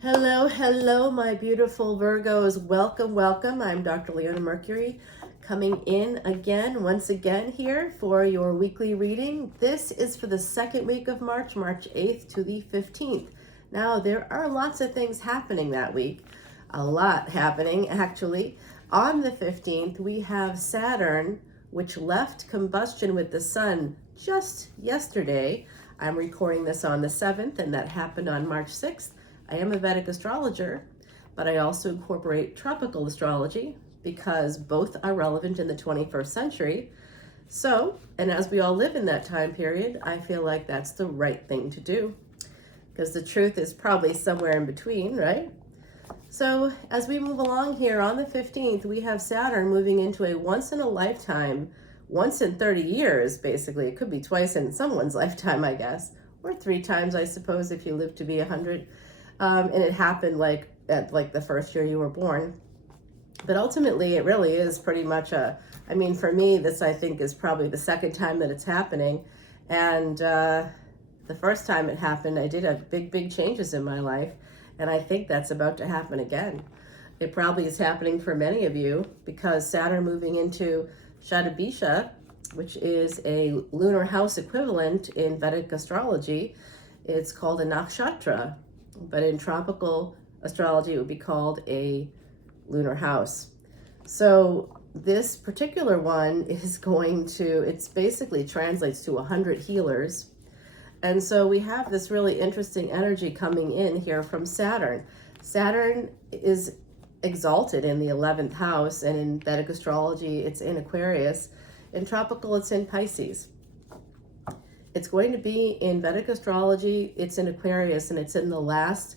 Hello, hello, my beautiful Virgos. Welcome, welcome. I'm Dr. Leona Mercury coming in once again here for your weekly reading. This is for the second week of March, March 8th to the 15th. Now, there are lots of things happening that week. A lot happening, actually. On the 15th, we have Saturn, which left combustion with the sun just yesterday. I'm recording this on the 7th, and that happened on March 6th. I am a Vedic astrologer, but I also incorporate tropical astrology because both are relevant in the 21st century. So, and as we all live in that time period, I feel like that's the right thing to do because the truth is probably somewhere in between, right? So as we move along here on the 15th, we have Saturn moving into a once in a lifetime, once in 30 years, basically. It could be twice in someone's lifetime, I guess, or 3 times, I suppose, if you live to be 100. And it happened at the first year you were born. But ultimately, it really is pretty much for me, this I think is probably the second time that it's happening. And the first time it happened, I did have big changes in my life. And I think that's about to happen again. It probably is happening for many of you because Saturn moving into Shatabisha, which is a lunar house equivalent in Vedic astrology. It's called a nakshatra, but in tropical astrology, it would be called a lunar house. So this particular one is it's basically translates to 100 healers. And so we have this really interesting energy coming in here from Saturn. Saturn is exalted in the 11th house, and in Vedic astrology, it's in Aquarius. In tropical, it's in Pisces. It's going to be in Vedic astrology, it's in Aquarius, and it's in the last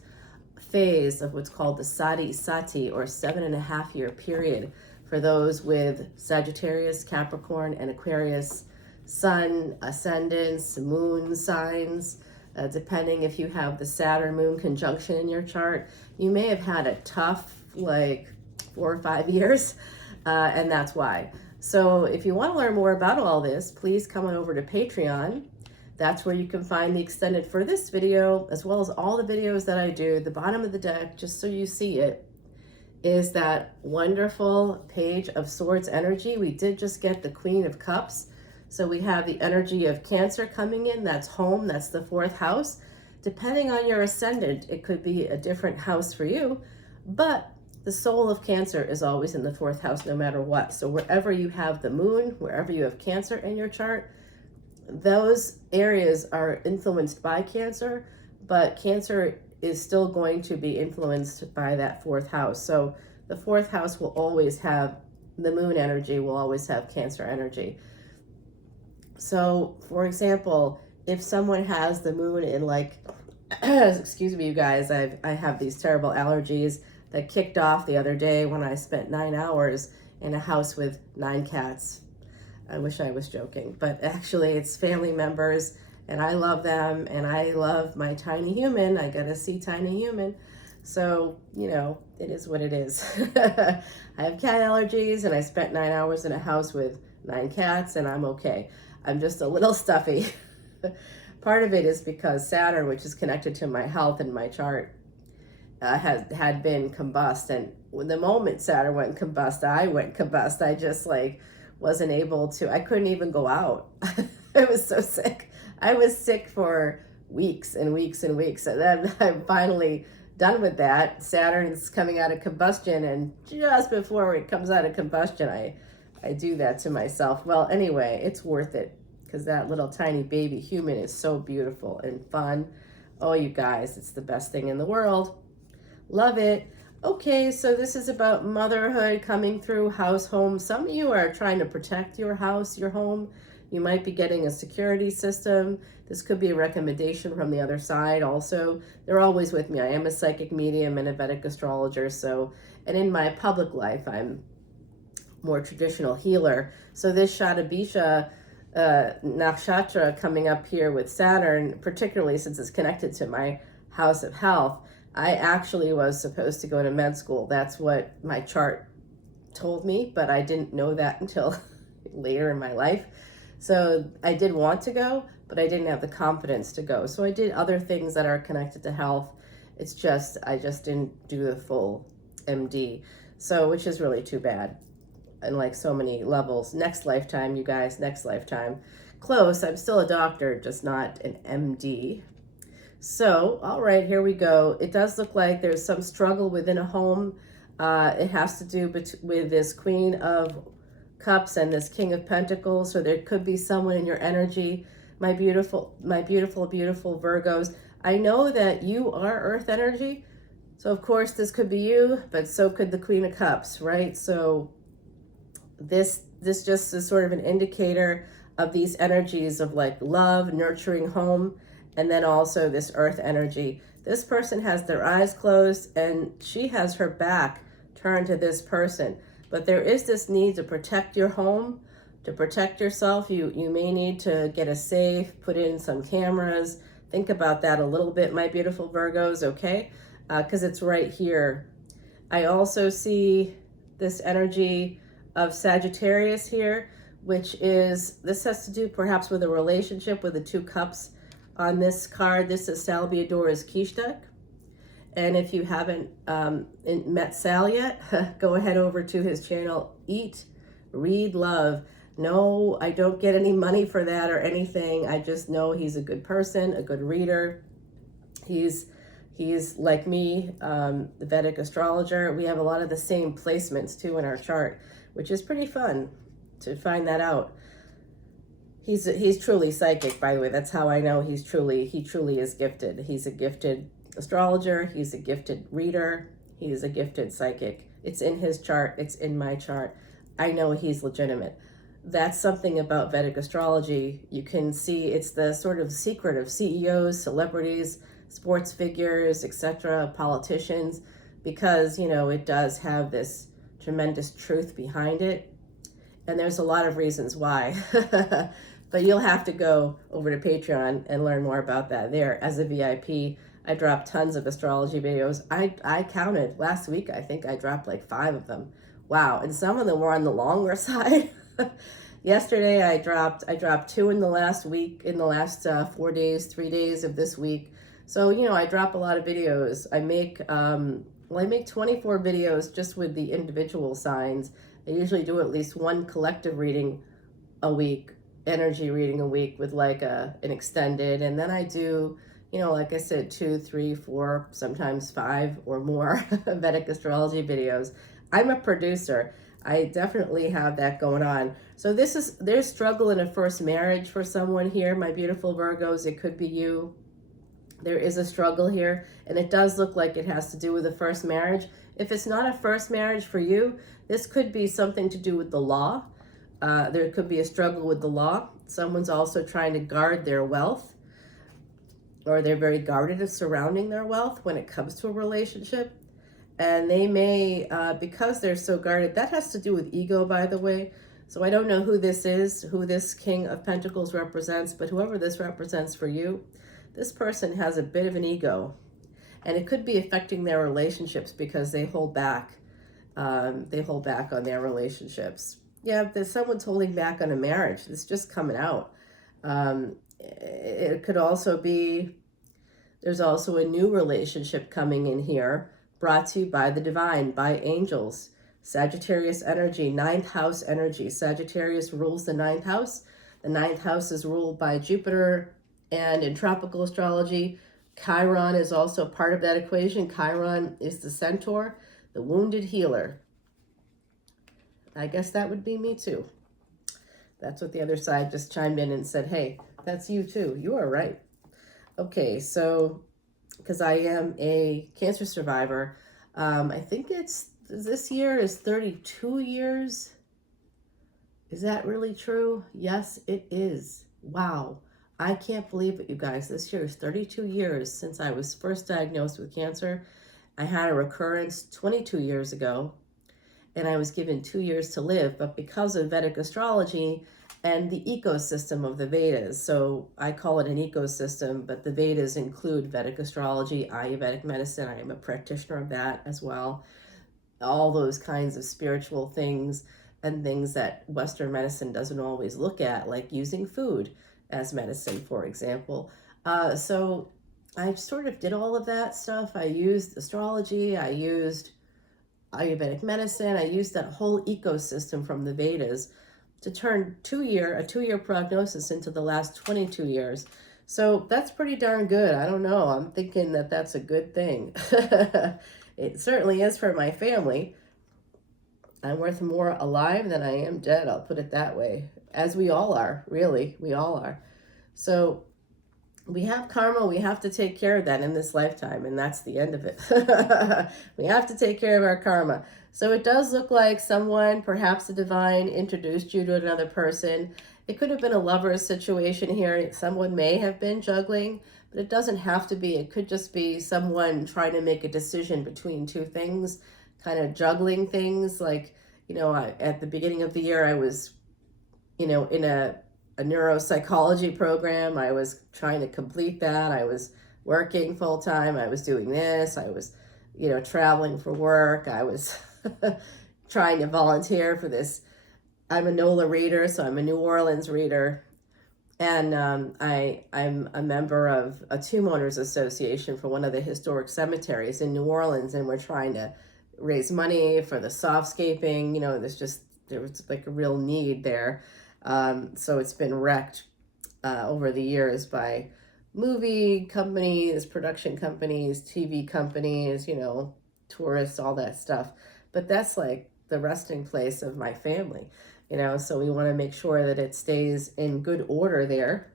phase of what's called the Sati, or 7.5 year period for those with Sagittarius, Capricorn, and Aquarius sun, ascendants, moon signs. Depending if you have the Saturn moon conjunction in your chart, you may have had a tough 4 or 5 years, and that's why. So if you want to learn more about all this, please come on over to Patreon. That's where you can find the extended for this video, as well as all the videos that I do. The bottom of the deck, just so you see it, is that wonderful Page of Swords energy. We did just get the Queen of Cups. So we have the energy of Cancer coming in. That's home. That's the 4th house. Depending on your ascendant, it could be a different house for you. But the soul of Cancer is always in the 4th house no matter what. So wherever you have the moon, wherever you have Cancer in your chart, those areas are influenced by Cancer, but Cancer is still going to be influenced by that 4th house. So the 4th house will always have the moon energy, will always have Cancer energy. So, for example, if someone has the moon in excuse me, you guys, I have these terrible allergies that kicked off the other day when I spent 9 hours in a house with 9 cats. I wish I was joking, but actually it's family members and I love them and I love my tiny human. I gotta see tiny human. So, it is what it is. I have cat allergies and I spent 9 hours in a house with 9 cats and I'm okay. I'm just a little stuffy. Part of it is because Saturn, which is connected to my health in my chart, had been combust. And the moment Saturn went combust, I went combust. I just wasn't able to, I couldn't even go out. I was so sick. I was sick for weeks and weeks and weeks. And then I'm finally done with that. Saturn's coming out of combustion. And just before it comes out of combustion, I do that to myself. Well, anyway, it's worth it because that little tiny baby human is so beautiful and fun. Oh, you guys, it's the best thing in the world. Love it. Okay, so this is about motherhood coming through, house, home. Some of you are trying to protect your house, your home. You might be getting a security system. This could be a recommendation from the other side also. They're always with me. I am a psychic medium and a Vedic astrologer. And in my public life, I'm more traditional healer. So this Shatabisha nakshatra coming up here with Saturn, particularly since it's connected to my house of health, I actually was supposed to go to med school. That's what my chart told me, but I didn't know that until later in my life. So I did want to go, but I didn't have the confidence to go. So I did other things that are connected to health It's just, I just didn't do the full MD. So, which is really too bad. And like so many levels. Next lifetime, you guys, next lifetime. Close, I'm still a doctor, just not an MD. So, all right, here we go. It does look like there's some struggle within a home. It has to do with this Queen of Cups and this King of Pentacles. So there could be someone in your energy. My beautiful, beautiful Virgos. I know that you are Earth energy. So of course this could be you, but so could the Queen of Cups, right? So this just is sort of an indicator of these energies of like love, nurturing home, and then also this Earth energy. This person has their eyes closed and she has her back turned to this person. But there is this need to protect your home, to protect yourself. You may need to get a safe, put in some cameras. Think about that a little bit, my beautiful Virgos, okay? Because it's right here. I also see this energy of Sagittarius here, which is, this has to do perhaps with a relationship with the two cups on this card. This is Salvador's Kishtak. And if you haven't met Sal yet, go ahead over to his channel, Eat, Read, Love. No, I don't get any money for that or anything. I just know he's a good person, a good reader. He's like me, the Vedic astrologer. We have a lot of the same placements too in our chart, which is pretty fun to find that out. He's truly psychic, by the way. That's how I know he truly is gifted. He's a gifted astrologer. He's a gifted reader. He's a gifted psychic. It's in his chart. It's in my chart. I know he's legitimate. That's something about Vedic astrology. You can see it's the sort of secret of CEOs, celebrities, sports figures, etc., politicians, because, you know, it does have this tremendous truth behind it. And there's a lot of reasons why. But you'll have to go over to Patreon and learn more about that there. As a VIP, I dropped tons of astrology videos. I counted last week. I think I dropped like 5 of them. Wow. And some of them were on the longer side. Yesterday, I dropped 2 in the last week, in the last 4 days, 3 days of this week. So, you know, I drop a lot of videos. I make 24 videos just with the individual signs. I usually do at least one collective reading a week, energy reading a week with like an extended. And then I do, you know, like I said, 2, 3, 4, sometimes 5 or more Vedic astrology videos. I'm a producer. I definitely have that going on. So there's struggle in a first marriage for someone here, my beautiful Virgos. It could be you. There is a struggle here, and it does look like it has to do with a first marriage. If it's not a first marriage for you, this could be something to do with the law. There could be a struggle with the law. Someone's also trying to guard their wealth, or they're very guarded surrounding their wealth when it comes to a relationship. And they may, because they're so guarded, that has to do with ego, by the way. So I don't know who this is, who this King of Pentacles represents, but whoever this represents for you, this person has a bit of an ego. And it could be affecting their relationships because they hold back. They hold back on their relationships. Yeah, there's someone's holding back on a marriage. It's just coming out. It could also be, there's also a new relationship coming in here, brought to you by the divine, by angels. Sagittarius energy, 9th house energy. Sagittarius rules the 9th house. The 9th house is ruled by Jupiter, and in tropical astrology, Chiron is also part of that equation. Chiron is the centaur, the wounded healer. I guess that would be me too. That's what the other side just chimed in and said, hey, that's you too. You are right. Okay, so because I am a cancer survivor, I think this year is 32 years. Is that really true? Yes, it is. Wow. I can't believe it, you guys. This year is 32 years since I was first diagnosed with cancer. I had a recurrence 22 years ago, and I was given 2 years to live, but because of Vedic astrology and the ecosystem of the Vedas, so I call it an ecosystem, but the Vedas include Vedic astrology, Ayurvedic medicine. I am a practitioner of that as well. All those kinds of spiritual things and things that Western medicine doesn't always look at, like using food as medicine, for example. So I sort of did all of that stuff. I used astrology, I used Ayurvedic medicine, I used that whole ecosystem from the Vedas to turn a 2-year prognosis into the last 22 years. So that's pretty darn good. I don't know. I'm thinking that that's a good thing. It certainly is for my family. I'm worth more alive than I am dead, I'll put it that way. As we all are, really. We all are. So we have karma, we have to take care of that in this lifetime, and that's the end of it. We have to take care of our karma. So it does look like someone, perhaps the divine, introduced you to another person. It could have been a lover's situation here. Someone may have been juggling, but it doesn't have to be. It could just be someone trying to make a decision between two things, kind of juggling things. Like, at the beginning of the year, I was, in a neuropsychology program. I was trying to complete that. I was working full time. I was doing this. I was, traveling for work. I was trying to volunteer for this. I'm a NOLA reader, so I'm a New Orleans reader. And I'm a member of a tomb owners association for one of the historic cemeteries in New Orleans, and we're trying to raise money for the softscaping. There was like a real need there. So it's been wrecked over the years by movie companies, production companies, TV companies, tourists, all that stuff. But that's like the resting place of my family, so we want to make sure that it stays in good order there.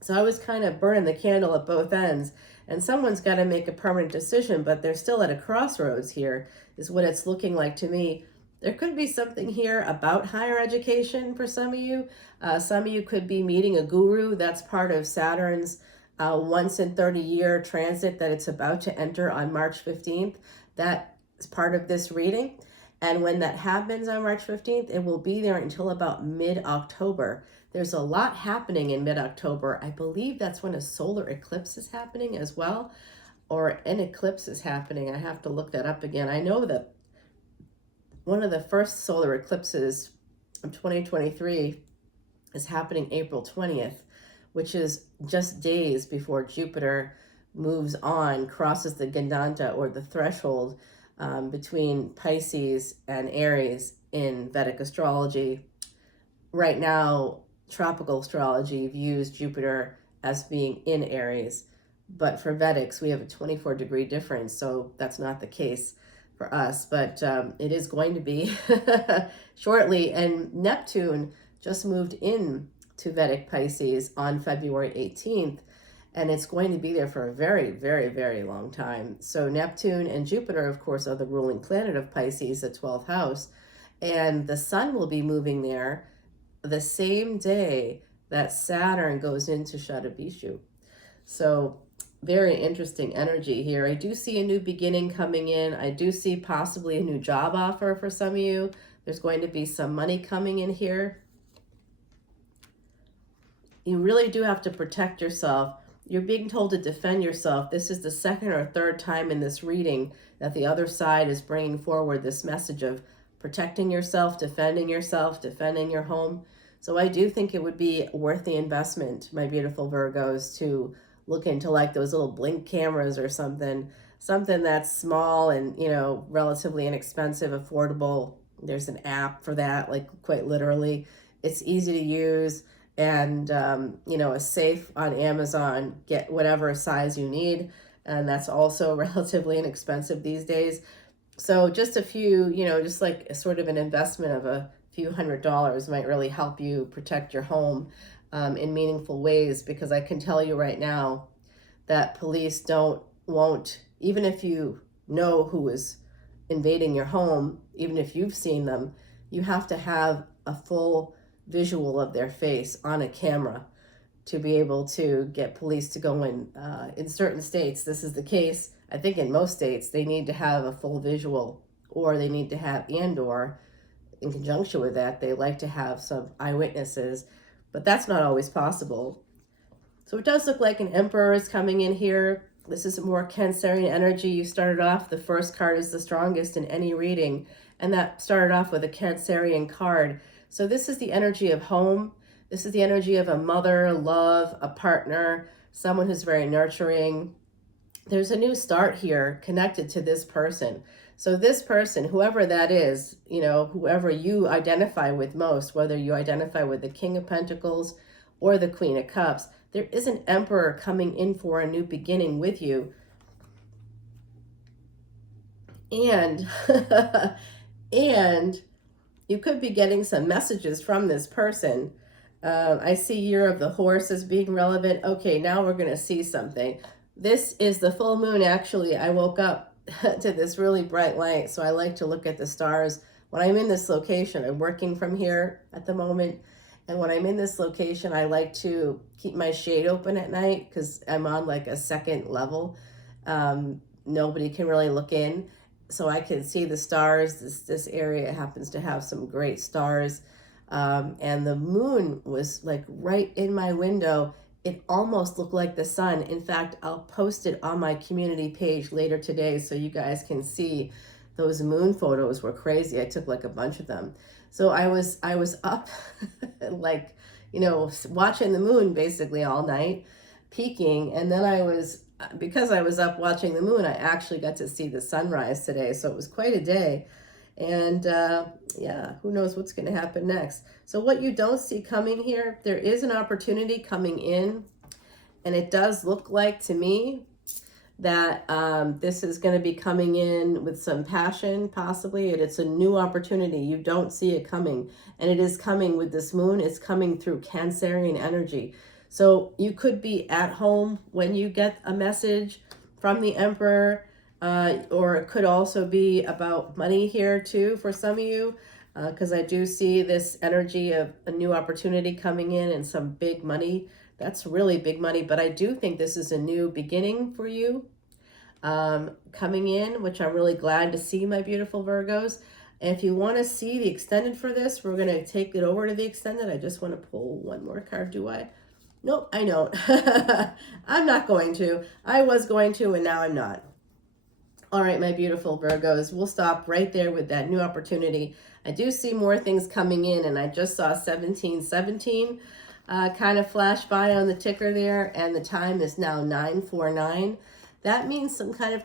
So I was kind of burning the candle at both ends, and someone's got to make a permanent decision, but they're still at a crossroads here, is what it's looking like to me. There could be something here about higher education for some of you. Some of you could be meeting a guru. That's part of Saturn's once in 30-year transit that it's about to enter on March 15th. That is part of this reading. And when that happens on March 15th, it will be there until about mid-October. There's a lot happening in mid-October. I believe that's when a solar eclipse is happening as well, or an eclipse is happening. I have to look that up again. I know that one of the first solar eclipses of 2023 is happening April 20th, which is just days before Jupiter moves on, crosses the Gandanta, or the threshold between Pisces and Aries in Vedic astrology. Right now, tropical astrology views Jupiter as being in Aries, but for Vedics, we have a 24-degree difference, so that's not the case for us, but it is going to be shortly. And Neptune just moved in to Vedic Pisces on February 18th, and it's going to be there for a very, very, very long time. So Neptune and Jupiter, of course, are the ruling planet of Pisces, the 12th house, and the sun will be moving there the same day that Saturn goes into Shadabishu. So very interesting energy here. I do see a new beginning coming in. I do see possibly a new job offer for some of you. There's going to be some money coming in here. You really do have to protect yourself. You're being told to defend yourself. This is the second or third time in this reading that the other side is bringing forward this message of protecting yourself, defending your home. So I do think it would be worth the investment, my beautiful Virgos, to look into like those little blink cameras or something that's small and, relatively inexpensive, affordable. There's an app for that, like quite literally. It's easy to use, and, a safe on Amazon. Get whatever size you need, and that's also relatively inexpensive these days. So just a few, just like a sort of an investment of a few $100s might really help you protect your home in meaningful ways, because I can tell you right now that police won't, even if you know who is invading your home, even if you've seen them, you have to have a full visual of their face on a camera to be able to get police to go in. In certain states, this is the case. I think in most states, they need to have a full visual, or they need to have, or in conjunction with that, they like to have some eyewitnesses, but that's not always possible. So it does look like an emperor is coming in here. This is more Cancerian energy. You started off, the first card is the strongest in any reading, and that started off with a Cancerian card. So this is the energy of home. This is the energy of a mother, love, a partner, someone who's very nurturing. There's a new start here connected to this person. So this person, whoever that is, whoever you identify with most, whether you identify with the King of Pentacles or the Queen of Cups, there is an Emperor coming in for a new beginning with you. And and you could be getting some messages from this person. I see Year of the Horse as being relevant. Okay, now we're going to see something. This is the full moon. Actually, I woke up to this really bright light, so I like to look at the stars. When I'm in this location, I'm working from here at the moment, and when I'm in this location, I like to keep my shade open at night because I'm on like a second level. Nobody can really look in, so I can see the stars. This area happens to have some great stars, and the moon was like right in my window. It almost looked like the sun. In fact, I'll post it on my community page later today so you guys can see. Those moon photos were crazy. I took like a bunch of them. So I was up like, watching the moon basically all night, peeking. And then because I was up watching the moon, I actually got to see the sunrise today. So it was quite a day. And yeah, who knows what's going to happen next. So what you don't see coming here, there is an opportunity coming in. And it does look like to me that this is going to be coming in with some passion, possibly. And it's a new opportunity. You don't see it coming. And it is coming with this moon. It's coming through Cancerian energy. So you could be at home when you get a message from the Emperor. Or it could also be about money here too for some of you, because I do see this energy of a new opportunity coming in and some big money. That's really big money, but I do think this is a new beginning for you coming in, which I'm really glad to see, my beautiful Virgos. And if you want to see the extended for this, we're going to take it over to the extended. I just want to pull one more card, do I? Nope, I don't. I'm not going to. I was going to, and now I'm not. All right, my beautiful Virgos, we'll stop right there with that new opportunity. I do see more things coming in, and I just saw 1717 kind of flash by on the ticker there, and the time is now 9:49. That means some kind of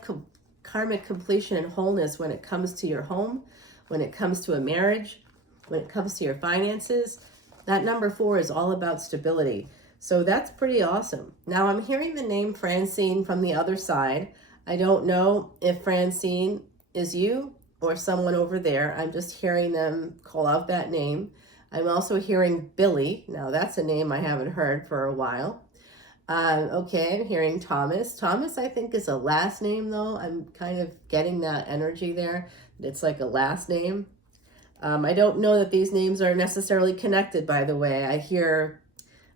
karmic completion and wholeness when it comes to your home, when it comes to a marriage, when it comes to your finances. That number 4 is all about stability. So that's pretty awesome. Now I'm hearing the name Francine from the other side. I don't know if Francine is you or someone over there. I'm just hearing them call out that name. I'm also hearing Billy. Now that's a name I haven't heard for a while. Okay, I'm hearing Thomas. Thomas, I think, is a last name though. I'm kind of getting that energy there. It's like a last name. I don't know that these names are necessarily connected, by the way.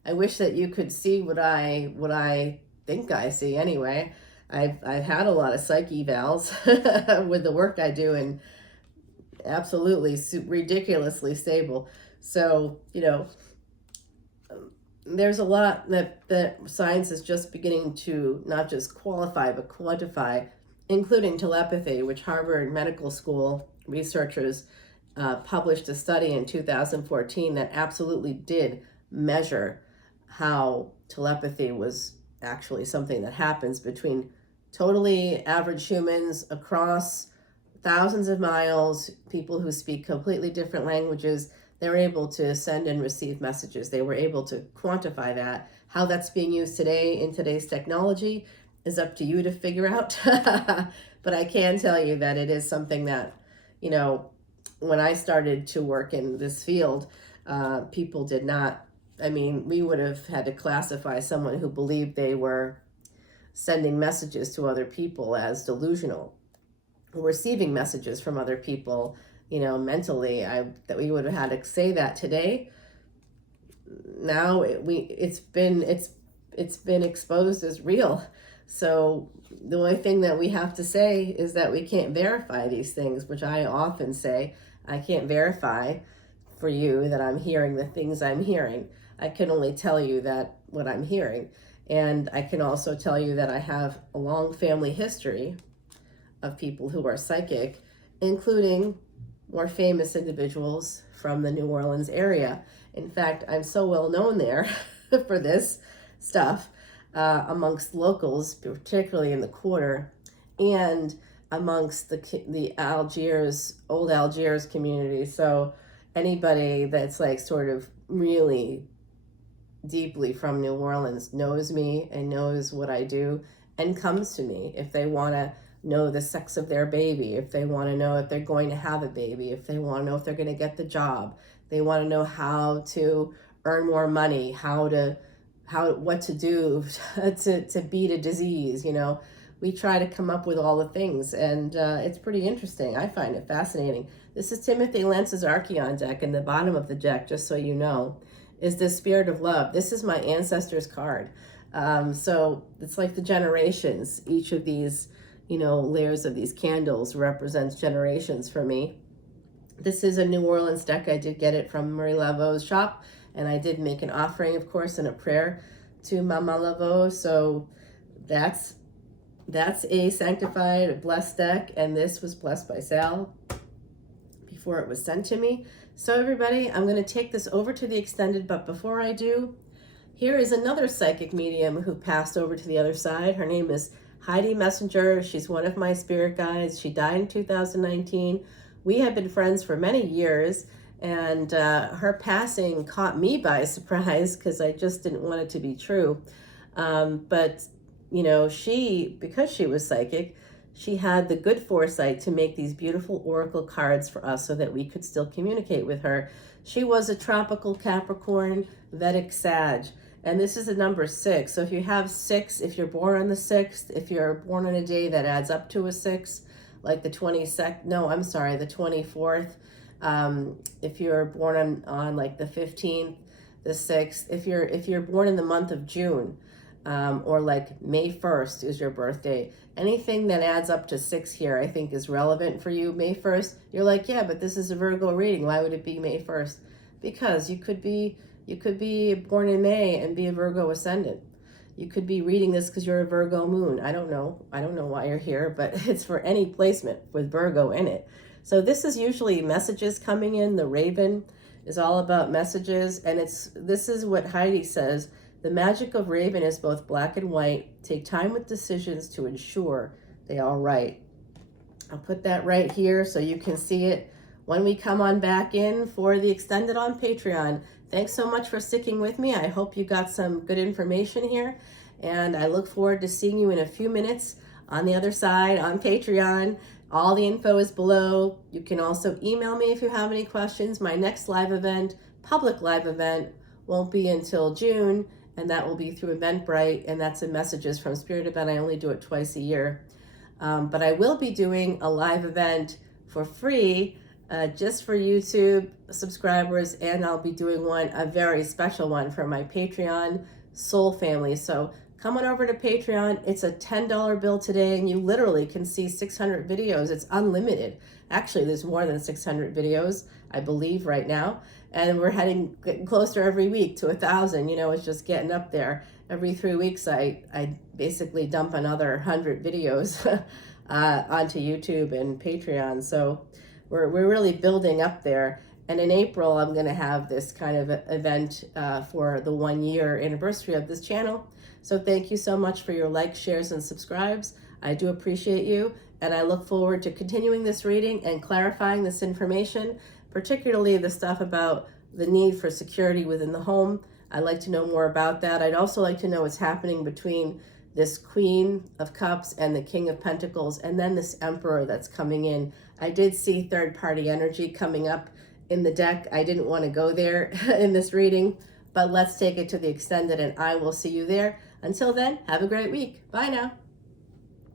I wish that you could see what I think I see anyway. I've had a lot of psych evals with the work I do, and absolutely ridiculously stable. So, there's a lot that science is just beginning to not just qualify, but quantify, including telepathy, which Harvard Medical School researchers published a study in 2014 that absolutely did measure how telepathy was actually something that happens between totally average humans across thousands of miles, people who speak completely different languages. They're able to send and receive messages. They were able to quantify that. How that's being used today in today's technology is up to you to figure out. But I can tell you that it is something that, when I started to work in this field, people did not, we would have had to classify someone who believed they were sending messages to other people as delusional, receiving messages from other people, mentally. That we would have had to say that today. Now it's been exposed as real. So the only thing that we have to say is that we can't verify these things, which I often say. I can't verify for you that I'm hearing the things I'm hearing. I can only tell you that what I'm hearing. And I can also tell you that I have a long family history of people who are psychic, including more famous individuals from the New Orleans area. In fact, I'm so well known there for this stuff amongst locals, particularly in the quarter, and amongst the old Algiers community. So anybody that's like sort of really deeply from New Orleans knows me and knows what I do and comes to me if they want to know the sex of their baby, if they want to know if they're going to have a baby, if they want to know if they're going to get the job, they want to know how to earn more money, what to do to beat a disease. We try to come up with all the things, and it's pretty interesting. I find it fascinating. This is Timothy Lentz's Archeon deck, and the bottom of the deck, just so you know, is the Spirit of Love. This is my ancestors card. So it's like the generations. Each of these, layers of these candles represents generations for me. This is a New Orleans deck. I did get it from Marie Laveau's shop, and I did make an offering, of course, and a prayer to Mama Laveau. So that's a sanctified, blessed deck, and this was blessed by Sal before it was sent to me. So everybody, I'm going to take this over to the extended, but before I do, here is another psychic medium who passed over to the other side. Her name is Heidi Messenger. She's one of my spirit guides. She died in 2019. We have been friends for many years, and her passing caught me by surprise because I just didn't want it to be true. But because she was psychic, she had the good foresight to make these beautiful oracle cards for us so that we could still communicate with her. She was a tropical Capricorn, Vedic Sag, and this is a number 6. So if you have 6, if you're born on the 6th, if you're born on a day that adds up to a 6, like the 24th, if you're born on like the 15th, the 6th, if you're born in the month of June, or like May 1st is your birthday. Anything that adds up to 6 here, I think, is relevant for you. May 1st, you're like, yeah, but this is a Virgo reading. Why would it be May 1st? Because you could be born in May and be a Virgo ascendant. You could be reading this because you're a Virgo moon. I don't know why you're here, but it's for any placement with Virgo in it. So this is usually messages coming in. The Raven is all about messages, and this is what Heidi says. The magic of Raven is both black and white. Take time with decisions to ensure they are right. I'll put that right here so you can see it when we come on back in for the extended on Patreon. Thanks so much for sticking with me. I hope you got some good information here, and I look forward to seeing you in a few minutes on the other side on Patreon. All the info is below. You can also email me if you have any questions. My next live event, public live event, won't be until June, and that will be through Eventbrite, and that's in Messages from Spirit event. I only do it twice a year. But I will be doing a live event for free just for YouTube subscribers, and I'll be doing a very special one for my Patreon soul family. So come on over to Patreon. It's a $10 bill today, and you literally can see 600 videos. It's unlimited. Actually, there's more than 600 videos, I believe, right now. And we're getting closer every week to 1,000. It's just getting up there. Every 3 weeks, I basically dump another 100 videos onto YouTube and Patreon. So we're really building up there. And in April, I'm going to have this kind of event for the 1-year anniversary of this channel. So thank you so much for your likes, shares, and subscribes. I do appreciate you, and I look forward to continuing this reading and clarifying this information, particularly the stuff about the need for security within the home. I'd like to know more about that. I'd also like to know what's happening between this Queen of Cups and the King of Pentacles, and then this Emperor that's coming in. I did see third-party energy coming up in the deck. I didn't want to go there in this reading, but let's take it to the extended, and I will see you there. Until then, have a great week. Bye now.